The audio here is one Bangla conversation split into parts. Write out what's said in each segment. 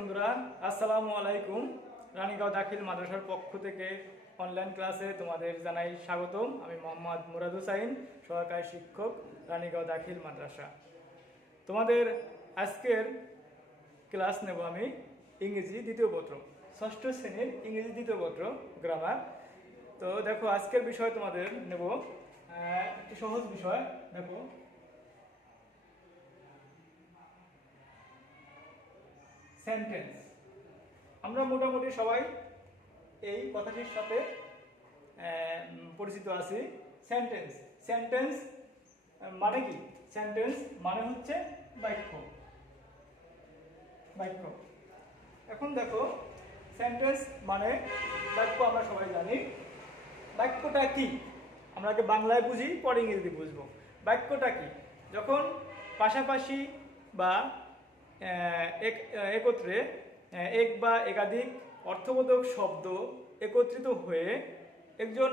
বন্ধুরা, আসসালামু আলাইকুম। রানীগাঁও দাখিল মাদ্রাসার পক্ষ থেকে অনলাইন ক্লাসে তোমাদের জানাই স্বাগতম। আমি মোহাম্মদ মুরাদ হুসাইন, সহকারী শিক্ষক, রানীগাঁও দাখিল মাদ্রাসা। তোমাদের আজকের ক্লাস নেব আমি ইংরেজি দ্বিতীয় পত্র, ষষ্ঠ শ্রেণীর ইংরেজি দ্বিতীয় পত্র, গ্রামার। তো দেখো, আজকের বিষয় তোমাদের নেব একটি সহজ বিষয়। দেখো, সেন্টেন্স। আমরা মোটামুটি সবাই এই কথাটির সাথে পরিচিত আছি। সেন্টেন্স সেন্টেন্স মানে কি? সেন্টেন্স মানে হচ্ছে বাক্য। বাক্য। এখন দেখো, সেন্টেন্স মানে বাক্য আমরা সবাই জানি। বাক্যটা কি আমরা আগে বাংলায় বুঝি, পরে ইংরেজি বুঝবো। বাক্যটা কি? যখন পাশাপাশি বা একত্রে এক বা একাধিক অর্থবোধক শব্দ একত্রিত হয়ে একজন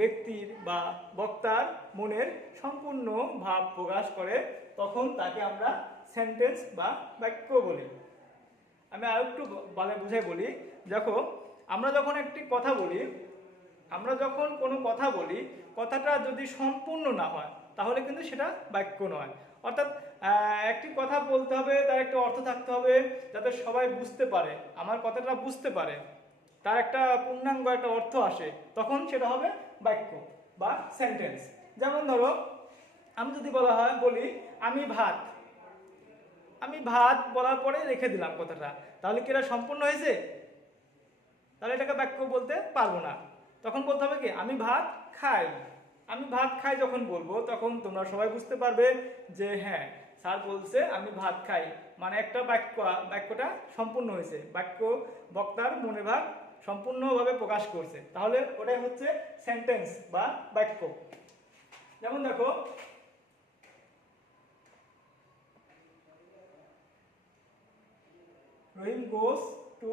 ব্যক্তির বা বক্তার মনের সম্পূর্ণ ভাব প্রকাশ করে, তখন তাকে আমরা সেন্টেন্স বা বাক্য বলি। আমি আর একটু বুঝাই বলি। দেখো, আমরা যখন একটি কথা বলি, আমরা যখন কোনো কথা বলি, কথাটা যদি সম্পূর্ণ না হয় তাহলে কিন্তু সেটা বাক্য নয়। অর্থাৎ একটি কথা বলতে হবে, তার একটা অর্থ থাকতে হবে, যাতে সবাই বুঝতে পারে, আমার কথাটা বুঝতে পারে, তার একটা পূর্ণাঙ্গ একটা অর্থ আসে, তখন সেটা হবে বাক্য বা সেন্টেন্স। যেমন ধরো, আমি যদি বলি আমি ভাত বলার পরে রেখে দিলাম কথাটা, তাহলে কি এটা সম্পূর্ণ হয়েছে? তাহলে এটাকে বাক্য বলতে পারবো না। তখন বলতে হবে কি, আমি ভাত খাই। আমি ভাত খাই যখন বলবো, তখন তোমরা সবাই বুঝতে পারবে যে হ্যাঁ, স্যার বলছে আমি ভাত খাই, মানে একটা বাক্যটা সম্পূর্ণ হয়েছে। বাক্য বক্তার মনে ভাব সম্পূর্ণভাবে প্রকাশ করছে, তাহলে ওটাই হচ্ছে সেন্টেন্স বা বাক্য। যেমন দেখো, Rahim goes to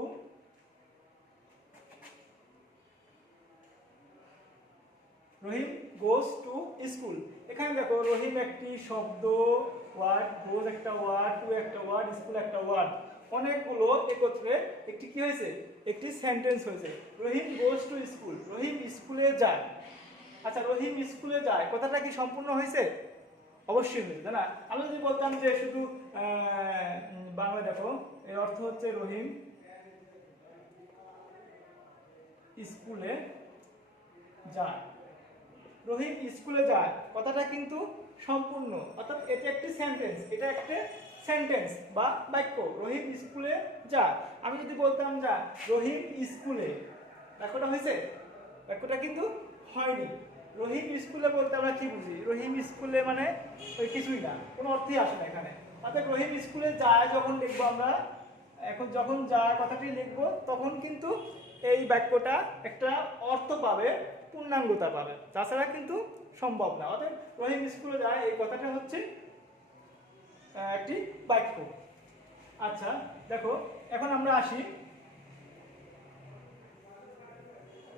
Rahim goes to school. এখানে দেখো, রহিম একটি শব্দ, ওয়ার্ড, গোস একটা ওয়ার্ড, টু একটা ওয়ার্ড, স্কুল একটা ওয়ার্ড, অনেকগুলো একত্রে একটি কি হয়েছে? একটি সেন্টেন্স হয়েছে। রহিম গোস টু স্কুল, রহিম স্কুলে যায়। আচ্ছা, রহিম স্কুলে যায়, কথাটা কি সম্পূর্ণ হয়েছে? অবশ্যই হয়েছে, তাই না? আমি যদি বলতাম যে শুধু বাংলা, দেখো এর অর্থ হচ্ছে রহিম স্কুলে যায়। রহিম স্কুলে যায়, কথাটা কিন্তু সম্পূর্ণ, অর্থাৎ এটা একটি সেন্টেন্স, এটা একটা সেন্টেন্স বা বাক্য। রহিম স্কুলে যায়। আমি যদি বলতাম যা রহিম স্কুলে, বাক্যটা হয়েছে? বাক্যটা কিন্তু হয়নি। রহিম স্কুলে বলতে আমরা কি বুঝি? রহিম স্কুলে মানে ওই কিছুই না, কোনো অর্থই আসে না এখানে। অর্থাৎ রহিম স্কুলে যায় যখন লিখবো আমরা, এখন যখন যায় কথাটি লিখবো, তখন কিন্তু এই বাক্যটা একটা অর্থ পাবে, পূর্ণাঙ্গতা পাবে, তাছাড়া কিন্তু সম্ভব না। অর্থাৎ রহিম স্কুলে যায়, এই কথাটা হচ্ছে একটি বাক্য। আচ্ছা দেখো, এখন আমরা আসি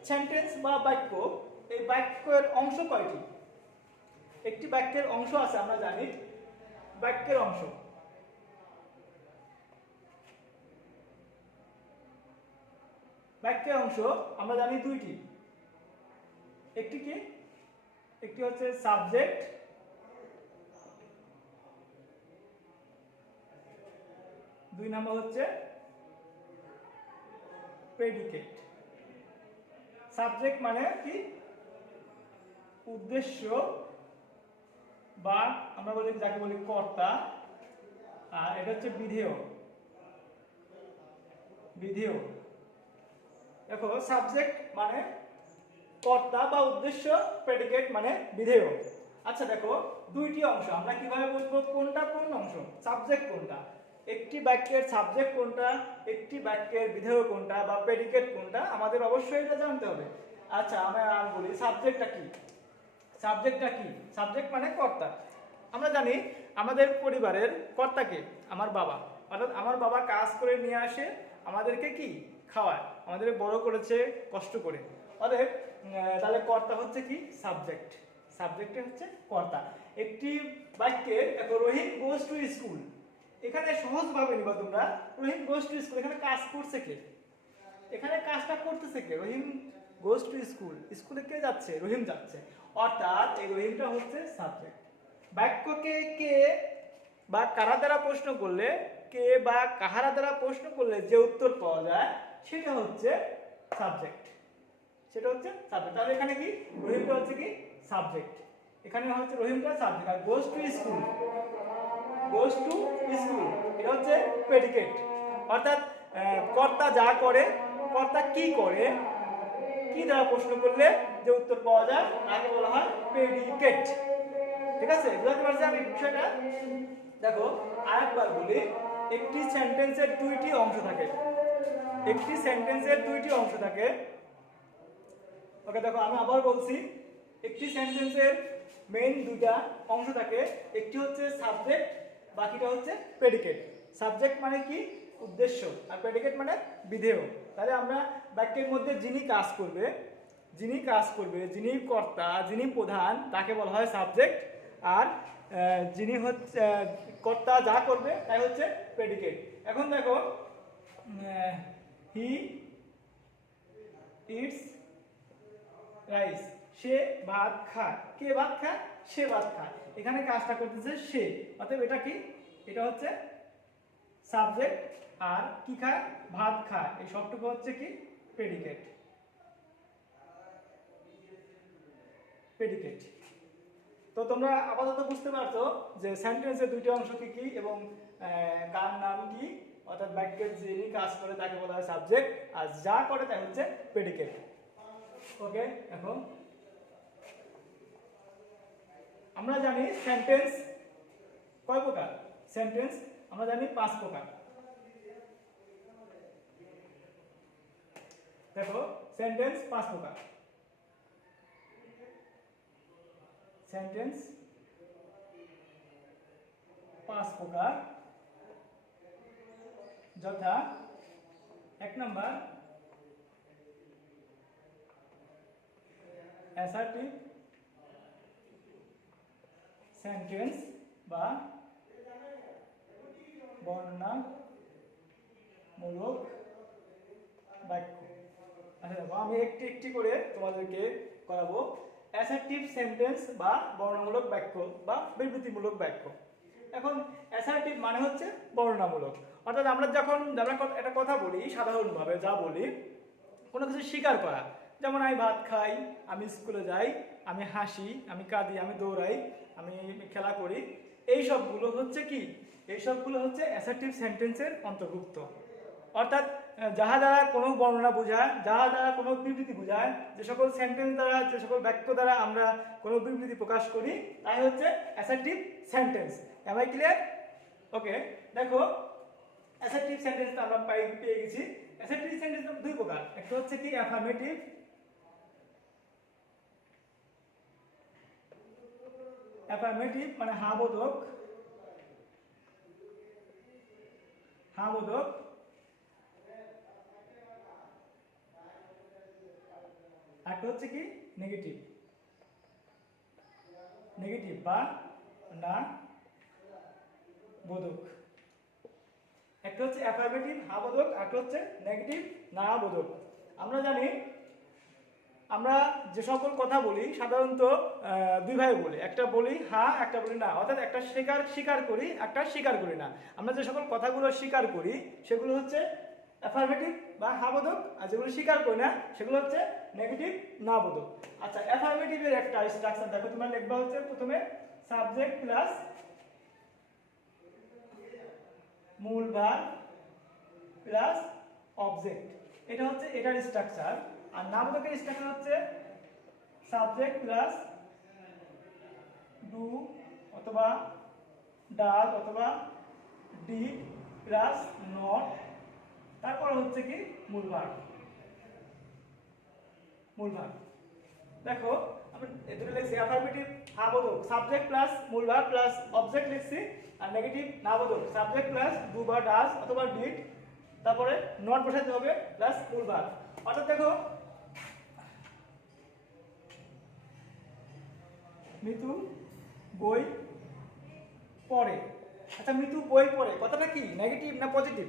সেন্টেন্স বা বাক্য। এই বাক্যের অংশ কয়টি? একটি বাক্যের অংশ আছে, আমরা জানি বাক্যের অংশ। বাক্যের অংশ আমরা জানি দুইটি। একটি কি? একটি হচ্ছে সাবজেক্ট, দুই নম্বর হচ্ছে প্রেডিকেট। সাবজেক্ট মানে কি? উদ্দেশ্য, বা আমরা বলি যাকে বলি কর্তা, আর এটা হচ্ছে বিধেয়। বিধেয়। দেখো, সাবজেক্ট মানে কর্তা বা উদ্দেশ্য, প্রেডিকেট মানে বিধেয়। আচ্ছা দেখো, দুইটি অংশ আমরা কিভাবে বুঝবো কোনটা কোন অংশ? সাবজেক্ট কোনটা, একটি বাক্যের সাবজেক্ট কোনটা, একটি বাক্যের বিধেয় কোনটা বা প্রেডিকেট কোনটা, আমাদের অবশ্যই এটা জানতে হবে। আচ্ছা, আমরা বলি সাবজেক্টটা কি। সাবজেক্টটা কি? সাবজেক্ট মানে কর্তা। আমরা জানি আমাদের পরিবারের কর্তাকে আমার বাবা, অর্থাৎ আমার বাবা কাজ করে নিয়ে আসে, আমাদেরকে কি খাওয়ায়, আমাদের বড় করেছে কষ্ট করে। অতএব তাহলে কর্তা হচ্ছে কি? সাবজেক্ট। সাবজেক্টে হচ্ছে কর্তা। একটি বাক্যে দেখো, রহিম গোজ টু স্কুল, এখানে সহজভাবে নিবা তোমরা, রহিম গোস টু স্কুল, এখানে কাজ করছে কে? এখানে কাজটা করতেছে কে? রহিম গোস টু স্কুল, স্কুলে কে যাচ্ছে? রহিম যাচ্ছে, অর্থাৎ এই রহিমটা হচ্ছে সাবজেক্ট। বাক্যকে কে বা কারা দ্বারা প্রশ্ন করলে, কে বা কাহারা দ্বারা প্রশ্ন করলে যে উত্তর পাওয়া যায় সেটা হচ্ছে সাবজেক্ট, সেটা হচ্ছে সাবজেক্ট। তাহলে এখানে কি রহিমটা হচ্ছে কি সাবজেক্ট, এখানে হচ্ছে রহিমটা সাবজেক্ট। আর goes to school, goes to school এটা হচ্ছে প্রেডিকেট, অর্থাৎ কর্তা যা করে, কর্তা কি করে, কি দ্বারা প্রশ্ন করলে যে উত্তর পাওয়া যায় তাকে বলা হয় প্রেডিকেট। ঠিক আছে, বুঝতে পারছি আমি বিষয়টা? দেখো আরেকবার বলি, একটি সেন্টেন্সের দুইটি অংশ থাকে, একটি সেন্টেন্সের দুইটি অংশ থাকে। ওকে দেখো আমি আবার বলছি, একটি সেন্টেন্সের মেইন দুইটা অংশ থাকে, একটি হচ্ছে সাবজেক্ট, বাকিটা হচ্ছে প্রেডিকেট। সাবজেক্ট মানে কি? উদ্দেশ্য, আর প্রেডিকেট মানে বিধেয়। তাহলে আমরা বাক্যের মধ্যে যিনি কাজ করবে, যিনি কাজ করবে, যিনি কর্তা, যিনি প্রধান, তাকে বলা হয় সাবজেক্ট। আর যিনি হচ্ছে কর্তা যা করবে তাই হচ্ছে প্রেডিকেট। এখন দেখো হি ইটস রাইস, সে ভাত খায়, কে ভাত খায়? সে ভাত খায়। এখানে কাজটা করতেছে সে, অতএব এটা কি? এটা হচ্ছে সাবজেক্ট। আর কি খায়? ভাত খায়, এই সবটুকু হচ্ছে কি প্রেডিকেট, প্রেডিকেট। তো তোমরা আপাতত বুঝতে পারছো যে সেন্টেন্সের দুইটি অংশ কি কি এবং কার নাম কি, অর্থাৎ বাক্যের যিনি কাজ করে তাকে বলা হয় সাবজেক্ট, আর যা করে তা হচ্ছে প্রেডিকেট। ওকে, দেখো আমরা জানি সেন্টেন্স কয় প্রকার? সেন্টেন্স আমরা জানি 5 প্রকার। দেখো সেন্টেন্স 5 প্রকার। সেন্টেন্স 5 প্রকার, যথা 1 নাম্বার অ্যাসার্টিভ সেন্টেন্স বা বর্ণনামূলক বাক্য। আচ্ছা দেখো আমি একটি একটি করে তোমাদেরকে করাবো। অ্যাসার্টিভ সেন্টেন্স বা বর্ণনামূলক বাক্য বা বিবৃতিমূলক বাক্য। এখন অ্যাসার্টিভ মানে হচ্ছে বর্ণনামূলক, অর্থাৎ আমরা যখন একটা কথা বলি, সাধারণভাবে যা বলি, কোনো কিছু স্বীকার করা, যেমন আমি ভাত খাই, আমি স্কুলে যাই, আমি হাসি, আমি কাঁদি, আমি দৌড়াই, আমি খেলা করি, এই সবগুলো হচ্ছে কি? এই সবগুলো হচ্ছে অ্যাসার্টিভ সেন্টেন্সের অন্তর্ভুক্ত। অর্থাৎ যাহা দ্বারা কোনো বর্ণনা বোঝায়, যাহা দ্বারা কোনো বিবৃতি বোঝায়, যে সকল সেন্টেন্স দ্বারা, যে সকল বাক্য দ্বারা আমরা কোনো বিবৃতি প্রকাশ করি, তাই হচ্ছে assertive sentence. Am I clear? Okay, দেখো অ্যাসার্টিভ সেন্টেন্স আমরা পেয়ে গেছি। অ্যাসার্টিভ সেন্টেন্স দুই প্রকার, একটা হচ্ছে কি অ্যাফার্মেটিভ, অ্যাফার্মেটিভ মানে হা বোধক, হা বোধক, আর হচ্ছে কি নেগেটিভ, নেগেটিভ বা না বোধক। একটা হচ্ছে অ্যাফার্মেটিভ হা বোধক, আর হচ্ছে নেগেটিভ না বোধক। আমরা জানি আমরা যে সকল কথা বলি সাধারণত দুই ভাবে বলি, একটা বলি হা, একটা বলি না, অর্থাৎ একটা স্বীকার করি, একটা স্বীকার করি না। আমরা যে সকল কথাগুলো স্বীকার করি সেগুলো হচ্ছে অ্যাফার্মেটিভ বা হা বোধক, আর যেগুলো স্বীকার করি না সেগুলো হচ্ছে নেগেটিভ না বোধক। আচ্ছা, অ্যাফার্মেটিভের একটা স্ট্রাকচার দেখো, তোমরা লিখবা হচ্ছে প্রথমে সাবজেক্ট প্লাস মূল ভার্ব প্লাস অবজেক্ট, এটা হচ্ছে এটার স্ট্রাকচার। আর না বোধকের স্ট্রাকচার হচ্ছে সাবজেক্ট প্লাস ডু অথবা ডাজ অথবা ডিড প্লাস নট, তারপর হচ্ছে কি মূল ভার্ব, মূল ভার্ব। দেখো আমরা দুটো লিখছি, অ্যাফার্মেটিভ হা বোধক সাবজেক্ট প্লাস মূল ভার্ব প্লাস অবজেক্ট লিখছি, আর নেগেটিভ না বোধক সাবজেক্ট প্লাস ডু বা ডাজ অথবা ডিড, তারপরে নট বসাতে হবে প্লাস মূল ভার্ব। অর্থাৎ দেখো মিতু বই পড়ে, আচ্ছা মিতু বই পড়ে কথাটা কি নেগেটিভ না পজিটিভ?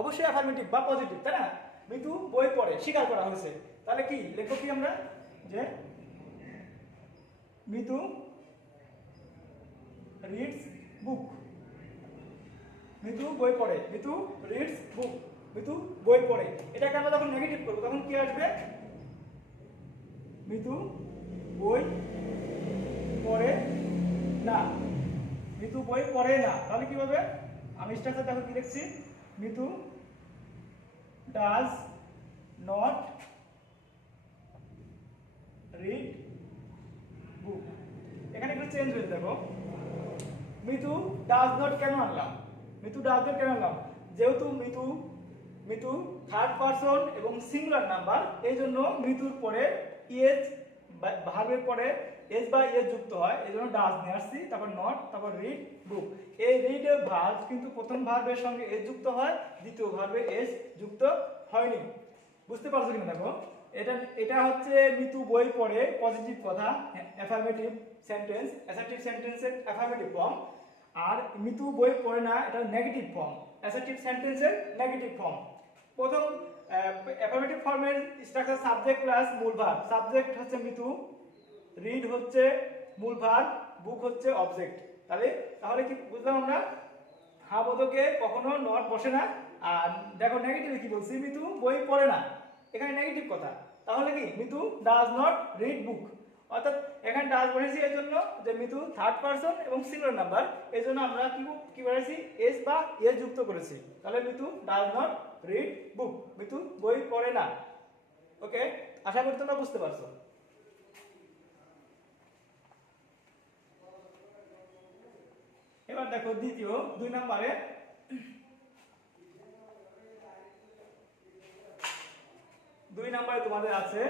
অবশ্যই অ্যাফার্মেটিভ বা পজিটিভ, তাই না? মিতু বই পড়ে স্বীকার করা হয়েছে, তাহলে কি লিখব কি আমরা যে মিতু রিডস বুক। মিতু বই পড়ে, মিতু রিডস বুক, মিতু বই পড়ে। এটাকে আমরা যখন নেগেটিভ করব তখন কি আসবে? মিতু বই পড়ে না, মিতু বই পড়ে না। তাহলে কি হবে? আমি স্ট্রাকচার দেখো কি লিখছি, মিতু ডাজ নট রিড বুক। এখানে একটু চেঞ্জ হয়েছে দেখো, মিতু ডাজ নট কেন আনলাম? মিতু ডাজ নট কেন আনলাম? যেহেতু মিতু থার্ড পারসন এবং সিঙ্গুলার নাম্বার, এই জন্য মিতুর পরে ইএস ভার্বের পরে এস বা ইএস যুক্ত হয়, এই জন্য ডাজ নিয়ে আসছি, তারপর নট, তারপর রিড বুক। এই রিড এর ভার্ব কিন্তু প্রথম ভার্বের সঙ্গে এস যুক্ত হয়, দ্বিতীয় ভার্বে এস যুক্ত হয়নি। বুঝতে পারছো কিনা দেখো, এটা হচ্ছে মিতু বই পড়ে পজিটিভ কথা, অ্যাফার্মেটিভ সেন্টেন্স, অ্যাসার্টিভ সেন্টেন্সের অ্যাফার্মেটিভ ফর্ম। আর মিতু বই পড়ে না এটা নেগেটিভ ফর্ম, অ্যাসার্টিভ সেন্টেন্সের নেগেটিভ ফর্ম। প্রথম অ্যাফার্মেটিভ ফর্মের স্ট্রাকচার সাবজেক্ট প্লাস মূল ভার্ব। সাবজেক্ট হচ্ছে মিতু, রিড হচ্ছে মূল ভার্ব, বুক হচ্ছে অবজেক্ট। তাহলে কি বুঝলাম আমরা? হ্যাঁ বোধকে কখনো নট বসে না। আর দেখো নেগেটিভে কি বলছি, মিতু বই পড়ে না, এখানে নেগেটিভ কথা। তাহলে কি মিতু ডাজ নট রিড বুক, অর্থাৎ এখানে ডাজ বসেছি এই জন্য যে মিতু থার্ড পারসন এবং সিঙ্গুলার নাম্বার, এই জন্য আমরা কি বলেছি এস বা এস যুক্ত করেছি। তাহলে মিতু ডাজ নট রিড বুক, মিতু বই পড়ে না। ওকে, আশা করি তোমরা বুঝতে পারছো। এবার দেখো দ্বিতীয় 2 নম্বরে, তোমাদের আছে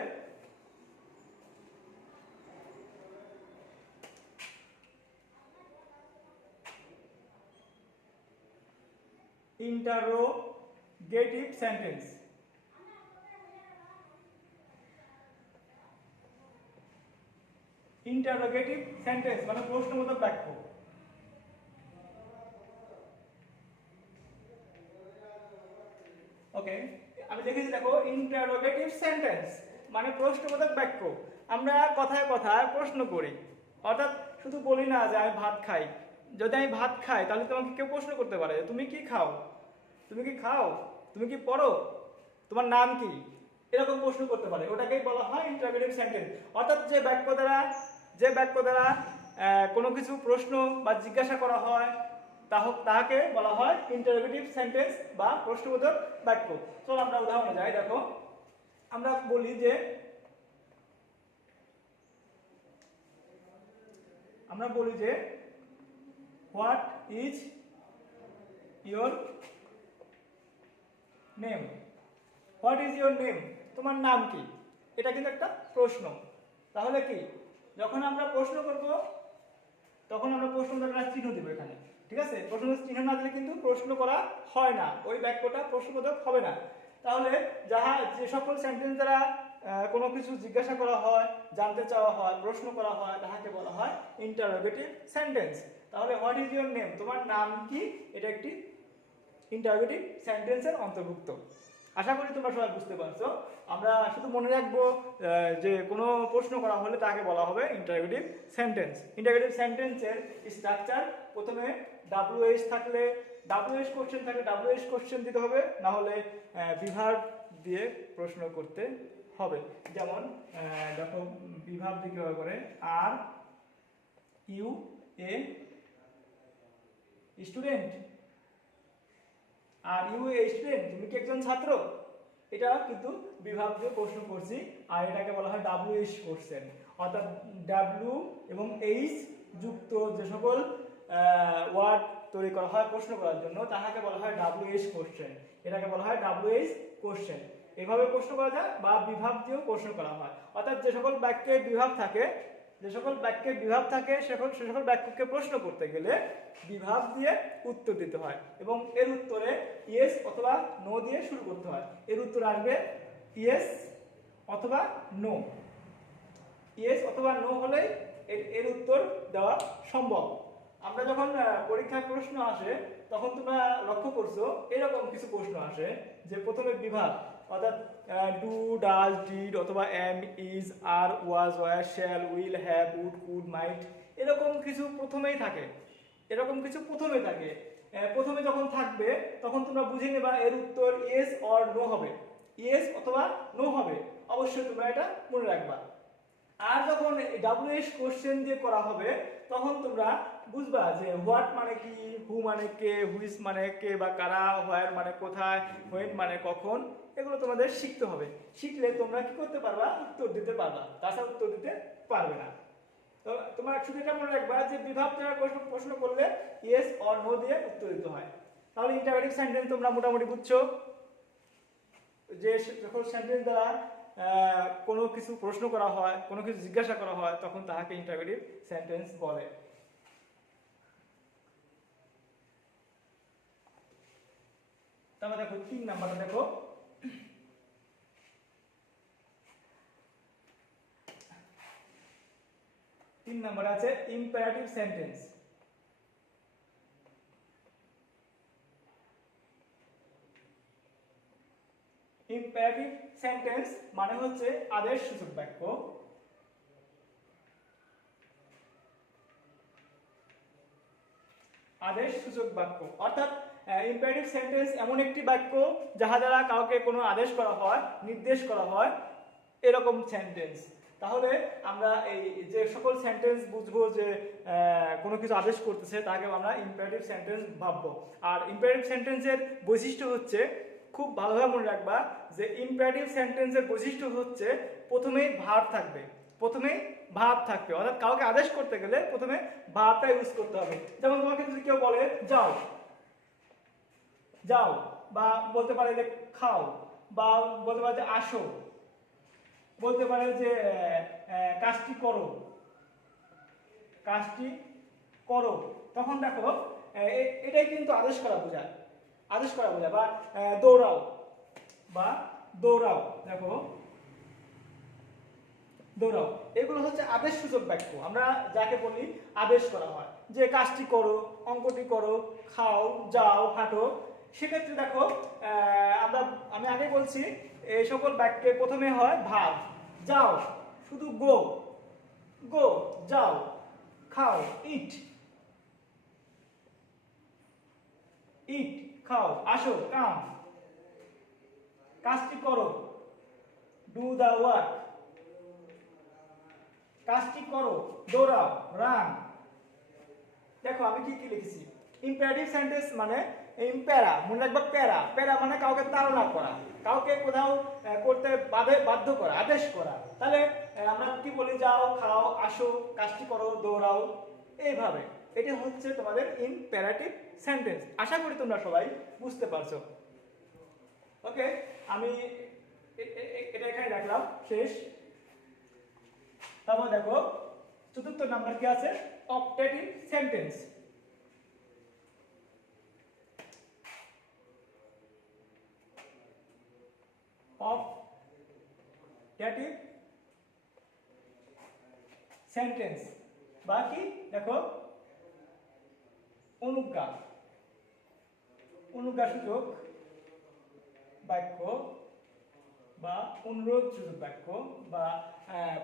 ইন্টারোগেটিভ সেন্টেন্স। ইন্টারোগেটিভ সেন্টেন্স মানে প্রশ্নবোধক বাক্য। ওকে, আমি দেখেছি দেখো ইন্টারোগেটিভ সেন্টেন্স মানে প্রশ্নবোধক বাক্য। আমরা কথায় কথায় প্রশ্ন করি, অর্থাৎ শুধু বলি না যে আমি ভাত খাই। যদি আমি ভাত খাই তাহলে তোমাকে কেউ প্রশ্ন করতে পারে তুমি কি খাও, তুমি কি খাও, তুমি কি পড়ো, তোমার নাম কি, এরকম প্রশ্ন করতে পারে, ওটাকেই বলা হয় ইন্টারোগেটিভ সেন্টেন্স। অর্থাৎ যে বাক্য দ্বারা কোনো কিছু প্রশ্ন বা জিজ্ঞাসা করা হয় তাহাকে বলা হয় ইন্টারোগেটিভ সেন্টেন্স বা প্রশ্নবোধক বাক্য। চলো আমরা উদাহরণে যাই। দেখো আমরা বলি যে what is your name, what is your name, তোমার নাম কি, এটা কিন্তু একটা প্রশ্ন। তাহলে কি যখন আমরা প্রশ্ন করব তখন আমরা প্রশ্নবোধক চিহ্ন দেব এখানে, ঠিক আছে? প্রশ্নবোধক চিহ্ন না দিলে কিন্তু প্রশ্ন করা হয় না, ওই বাক্যটা প্রশ্নবোধক হবে না। তাহলে যে সকল সেন্টেন্স দ্বারা কোনো কিছু জিজ্ঞাসা করা হয়, জানতে চাওয়া হয়, প্রশ্ন করা হয়, তাহাকে বলা হয় ইন্টারোগেটিভ সেন্টেন্স। তাহলে হোয়াট ইজ ইয়োর নেম, তোমার নাম কি, এটা একটি ইন্টারোগেটিভ সেন্টেন্সের অন্তর্ভুক্ত। আশা করি তোমরা সবাই বুঝতে পারছো। আমরা শুধু মনে রাখবো যে কোনো প্রশ্ন করা হলে তাকে বলা হবে ইন্টারোগেটিভ সেন্টেন্স। ইন্টারোগেটিভ সেন্টেন্সের স্ট্রাকচার প্রথমে WH থাকলে WH কোশ্চেন থাকলে WH কোশ্চেন দিতে হবে, না হলে বিভাগ দিয়ে প্রশ্ন করতে হবে। যেমন দেখো বিভাগ দিয়ে কিভাবে করে, are you a student, are you a student, তুমি কি একজন ছাত্র, এটা কিন্তু বিভাগ দিয়ে প্রশ্ন করছি। আর এটাকে বলা হয় WH কোশ্চেন, অর্থাৎ W এবং H যুক্ত যে সকল ওয়ার্ড তৈরি করা হয় প্রশ্ন করার জন্য তাহাকে বলা হয় WH কোশ্চেন, এটাকে বলা হয় WH কোশ্চেন। এভাবে প্রশ্ন করা যায় বা বিভাগ দিয়েও প্রশ্ন করা হয়। অর্থাৎ যে সকল বাক্যে বিভাগ থাকে সে সকল বাক্যকে প্রশ্ন করতে গেলে বিভাগ দিয়ে উত্তর দিতে হয় এবং এর উত্তরে ইয়েস অথবা নো দিয়ে শুরু করতে হয়। এর উত্তর আসবে ইয়েস অথবা নো, ইয়েস অথবা নো হলেই এর উত্তর দেওয়া সম্ভব। আমরা যখন পরীক্ষায় প্রশ্ন আসে তখন তোমরা লক্ষ্য করছো এরকম কিছু প্রশ্ন আসে যে প্রথমে বিভাগ অর্থাৎ ডু ডাজ ডিড অথবা am is are was were shall will have would could might এরকম কিছু প্রথমেই থাকে, এরকম কিছু প্রথমে থাকে। প্রথমে যখন থাকবে তখন তোমরা বুঝে নেবা এর উত্তর ইয়েস অর নো হবে, ইয়েস অথবা নো হবে, অবশ্যই তোমরা এটা মনে রাখবা। আর যখন ডাব্লিউএস কোশ্চেন দিয়ে করা হবে তখন তোমরা বুঝবা যে হোয়াট মানে কি, হু মানে কে, হুইচ মানে কে বা কারা, হোয়ার মানে কোথায়, হোয়েন মানে কখন, এগুলো তোমাদের শিখতে হবে। শিখলে তোমরা কি করতে পারবা, উত্তর দিতে পারবা, তাছাড়া উত্তর দিতে পারবে না। তো তোমরা শুধু এটা মনে রাখবা যে বিভাগ দ্বারা প্রশ্ন করলে ইয়েস অর নো দিয়ে উত্তর দিতে হয়। তাহলে ইন্টারোগেটিভ সেন্টেন্স তোমরা মোটামুটি বুঝছো যে যখন সেন্টেন্স দ্বারা কোনো কিছু প্রশ্ন করা হয়, কোনো কিছু জিজ্ঞাসা করা হয় তখন তাহাকে ইন্টারোগেটিভ সেন্টেন্স বলে। তাহলে দেখো 3 নাম্বারটা দেখো, তিন নাম্বার আছে ইম্পারেটিভ সেন্টেন্স। ইম্পারেটিভ সেন্টেন্স মানে হচ্ছে আদেশসূচক বাক্য। আদেশসূচক বাক্য অর্থাৎ ইম্পারেটিভ সেন্টেন্স এমন একটি বাক্য যাহা দ্বারা কাউকে কোনো আদেশ করা হয়, নির্দেশ করা হয়, এরকম সেন্টেন্স। তাহলে আমরা এই যে সকল সেন্টেন্স বুঝবো যে কোনো কিছু আদেশ করতেছে তাকে আমরা ইম্পারেটিভ সেন্টেন্স ভাববো। আর ইম্পারেটিভ সেন্টেন্সের বৈশিষ্ট্য হচ্ছে, খুব ভালোভাবে মনে রাখবা যে ইম্পারেটিভ সেন্টেন্সের বৈশিষ্ট্য হচ্ছে প্রথমেই ভার্ব থাকবে, প্রথমেই ভাব থাকবে, অর্থাৎ কাউকে আদেশ করতে গেলে প্রথমে ভাবটা ইউজ করতে হবে। যেমন তোমাকে যদি কেউ বলে যাও, যাও, বা বলতে পারে যে খাও, বা বলতে পারে যে আসো, বলতে পারে যে কাজটি করো, কাজটি করো, তখন দেখো এটাই কিন্তু আদেশ করা বোঝায়, আদেশ করা বোঝায়। বা দৌড়াও, বা দৌড়াও, দেখো দৌড়াও, এগুলো হচ্ছে আদেশসূচক বাক্য, আমরা যাকে বলি আদেশ করা হয়, যে কাজটি করো, অঙ্কটি করো, খাও, যাও, হাঁটো। সেক্ষেত্রে দেখো আমি আগে বলছি এই সকল বাক্যে প্রথমে হয় ভাব, যাও শুধু গো, গো যাও, খাও ইট, ইট খাও, আসো কাম, কাজটি করো ডু দ্য ওয়ার্ক, কাজটি করো দৌড়াও রান। দেখো আমি কি কি লিখেছি, ইম্পারেটিভ সেন্টেন্স মানে ইম্পেরা, মনে রাখবা প্যারা, প্যারা মানে কাউকে তাড়না করা, কাউকে কোথাও করতে বাধ্য করা, আদেশ করা। তাহলে আমরা কি বলি, যাও, খাও, আসো, কাজটি করো, দৌড়াও, এইভাবে। এটা হচ্ছে তোমাদের ইম্পারেটিভ সেন্টেন্স। আশা করি তোমরা সবাই বুঝতে পারছো। ওকে, আমি এটা এখানে রাখলাম, শেষ। তারপর দেখো চতুর্থ নাম্বার কি আছে, অপটেটিভ সেন্টেন্স। অপটেটিভ সেন্টেন্স বা কি দেখো অনুজ্ঞা, অনুজ্ঞাসূচক বাক্য বা অনুরোধ সূচক বাক্য বা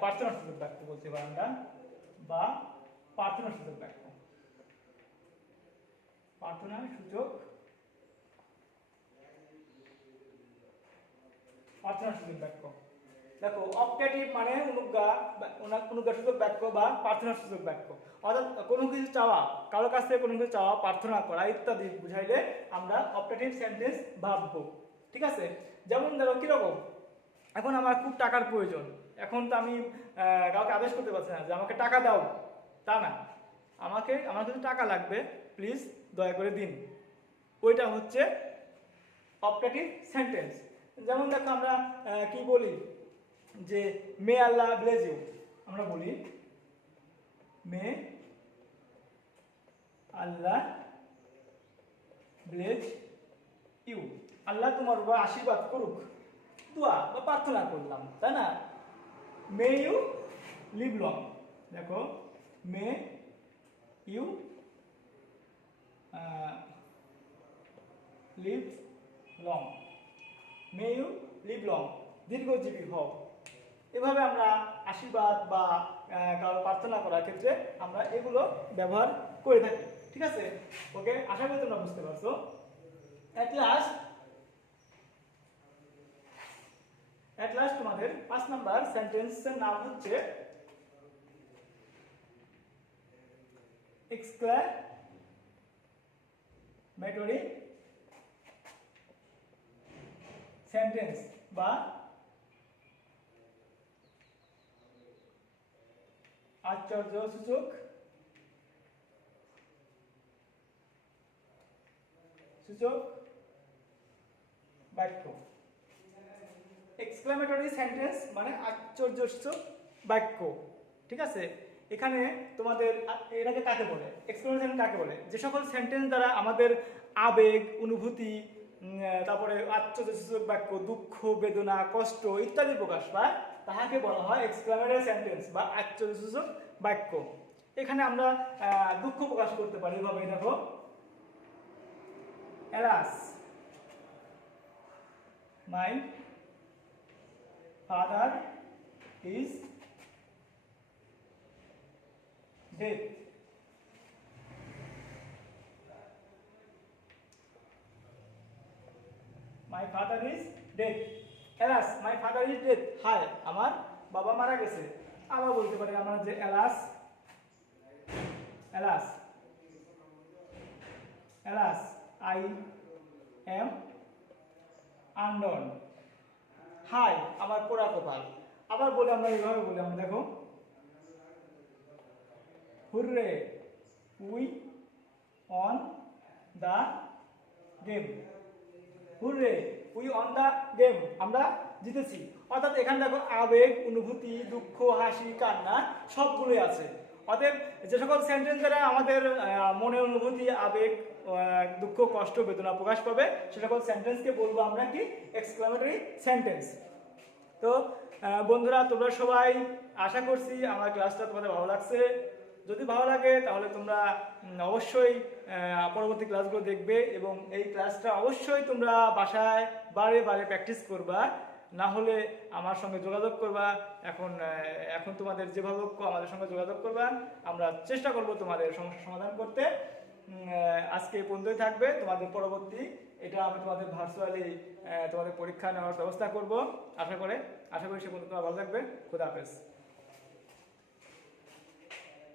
প্রার্থনা সূচক বাক্য বলতে পারি আমরা, বা প্রার্থনা সূচক বাক্য, প্রার্থনা সূচক, প্রার্থনা সূচক বাক্য। দেখো অপটেটিভ মানে অনুজ্ঞা, অনুজ্ঞাসূচক বাক্য বা প্রার্থনা সূচক বাক্য, অর্থাৎ কোনো কিছু চাওয়া, কারো কাছ থেকে কোনো কিছু চাওয়া, প্রার্থনা করা ইত্যাদি বুঝাইলে আমরা অপটেটিভ সেন্টেন্স ভাববো। ঠিক আছে, যেমন ধরো কিরকম, এখন আমার খুব টাকার প্রয়োজন, এখন তো আমি কাউকে আদেশ করতে পারছি না যে আমাকে টাকা দাও, তা না, আমার যদি টাকা লাগবে প্লিজ দয়া করে দিন, ওইটা হচ্ছে অপটেটিভ সেন্টেন্স। যেমন দেখো আমরা কি বলি যে মে আল্লাহ ব্লেজ ইউ, আমরা বলি মে আল্লাহ ব্লেজ ইউ, আল্লাহ তোমার উপর আশীর্বাদ করুক, দোয়া বা প্রার্থনা করলাম, তাই না। মে ইউ লিভ লং, দেখো may you live long, may you live long, দীর্ঘজীবী হও। এভাবে আমরা আশীর্বাদ বা কারো প্রার্থনা করার ক্ষেত্রে আমরা এগুলো ব্যবহার করে থাকি। ঠিক আছে, ওকে, আশা করি তোমরা বুঝতে পারছো। অ্যাট লাস্ট তোমাদের 5 নাম্বার সেন্টেন্সের নাম হচ্ছে এক্সক্লামেটরি সেন্টেন্স বা আশ্চর্যসূচক বাক্য। এক্সক্লামেটরি সেন্টেন্স মানে আশ্চর্যসূচক বাক্য। ঠিক আছে, এখানে তোমাদের এটাকে কাকে বলে, এক্সক্লামেটরি কাকে বলে? যে সকল সেন্টেন্স দ্বারা আমাদের আবেগ, অনুভূতি, তারপরে আশ্চর্যসূচক বাক্য, দুঃখ, বেদনা, কষ্ট ইত্যাদি প্রকাশ পায়, তাহাকে বলা হয় এক্সক্লামেটরি সেন্টেন্স বা আশ্চর্যসূচক বাক্য। এখানে আমরা দুঃখ প্রকাশ করতে পারি এভাবে, দেখো, Alas, my father is dead. My father is dead. Alas, my father is dead. হায়, আমার বাবা মারা গেছে। আবার বলতে পারি আমরা যে alas, I am undone. হাই, আমার পোড়া কপাল। আবার বলি আমরা এইভাবে বলি, আমরা দেখো, hurray, we won the game. Hurray, we won the game, আমরা জিতেছি। অর্থাৎ এখানে দেখো আবেগ, অনুভূতি, দুঃখ, হাসি, কান্না সবগুলোই আছে। অতএব যে সকল সেন্টেন্স দ্বারা আমাদের মনের অনুভূতি, আবেগ, দুঃখ, কষ্ট, বেদনা প্রকাশ পাবে সে সকল সেন্টেন্সকে বলবো আমরা কি, এক্সক্লামেটরি সেন্টেন্স। তো বন্ধুরা, তোমরা সবাই, আশা করছি আমার ক্লাসটা তোমাদের ভালো লাগছে। যদি ভালো লাগে তাহলে তোমরা অবশ্যই পরবর্তী ক্লাসগুলো দেখবে এবং এই ক্লাসটা অবশ্যই তোমরা বাসায় বারে বারে প্র্যাকটিস করবা, না হলে আমার সঙ্গে যোগাযোগ করবা। এখন তোমাদের যেভাবে আমাদের সঙ্গে যোগাযোগ করবা, আমরা চেষ্টা করব তোমাদের সমস্যার সমাধান করতে। আজকে এই পর্যন্তই থাকবে। তোমাদের পরবর্তী এটা আমি তোমাদের ভার্চুয়ালি তোমাদের পরীক্ষা নেওয়ার ব্যবস্থা করব আশা করি সে পর্যন্ত তোমরা ভালো থাকবে। খোদা হাফেজ।